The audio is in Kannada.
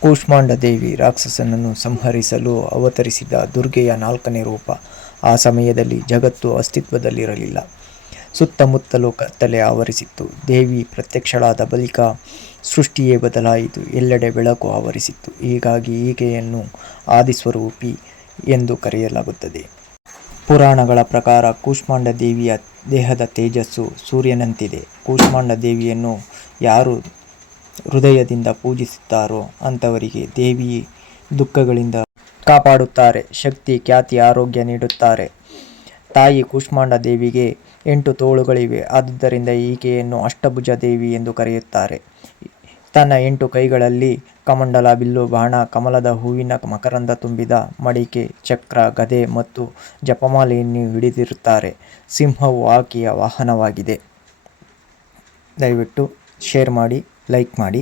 ಕೂಷ್ಮಾಂಡ ದೇವಿ ರಾಕ್ಷಸನನ್ನು ಸಂಹರಿಸಲು ಅವತರಿಸಿದ ದುರ್ಗೆಯ ನಾಲ್ಕನೇ ರೂಪ ಆ ಸಮಯದಲ್ಲಿ ಜಗತ್ತು ಅಸ್ತಿತ್ವದಲ್ಲಿರಲಿಲ್ಲ. ಸುತ್ತಮುತ್ತಲು ಕತ್ತಲೆ ಆವರಿಸಿತ್ತು. ದೇವಿ ಪ್ರತ್ಯಕ್ಷಳಾದ ಬಳಿಕ ಸೃಷ್ಟಿಯೇ ಬದಲಾಯಿತು. ಎಲ್ಲೆಡೆ ಬೆಳಕು ಆವರಿಸಿತ್ತು. ಹೀಗಾಗಿ ಈಕೆಯನ್ನು ಆದಿಸ್ವರೂಪಿ ಎಂದು ಕರೆಯಲಾಗುತ್ತದೆ. ಪುರಾಣಗಳ ಪ್ರಕಾರ ಕೂಷ್ಮಾಂಡ ದೇವಿಯ ದೇಹದ ತೇಜಸ್ಸು ಸೂರ್ಯನಂತಿದೆ. ಕೂಷ್ಮಾಂಡ ದೇವಿಯನ್ನು ಯಾರು ಹೃದಯದಿಂದ ಪೂಜಿಸುತ್ತಾರೋ ಅಂಥವರಿಗೆ ದೇವಿ ದುಃಖಗಳಿಂದ ಕಾಪಾಡುತ್ತಾರೆ, ಶಕ್ತಿ, ಖ್ಯಾತಿ, ಆರೋಗ್ಯ ನೀಡುತ್ತಾರೆ. ತಾಯಿ ಕೂಷ್ಮಾಂಡ ದೇವಿಗೆ ಎಂಟು ತೋಳುಗಳಿವೆ, ಆದುದರಿಂದ ಈಕೆಯನ್ನು ಅಷ್ಟಭುಜ ದೇವಿ ಎಂದು ಕರೆಯುತ್ತಾರೆ. ತನ್ನ ಎಂಟು ಕೈಗಳಲ್ಲಿ ಕಮಂಡಲ, ಬಿಲ್ಲು, ಬಾಣ, ಕಮಲದ ಹೂವಿನ ಮಕರಂದ ತುಂಬಿದ ಮಡಿಕೆ, ಚಕ್ರ, ಗದೆ ಮತ್ತು ಜಪಮಾಲೆಯನ್ನು ಹಿಡಿದಿರುತ್ತಾರೆ. ಸಿಂಹವು ಆಕೆಯ ವಾಹನವಾಗಿದೆ. ದಯವಿಟ್ಟು ಶೇರ್ ಮಾಡಿ. ಲೈಕ್ ಮಾಡಿ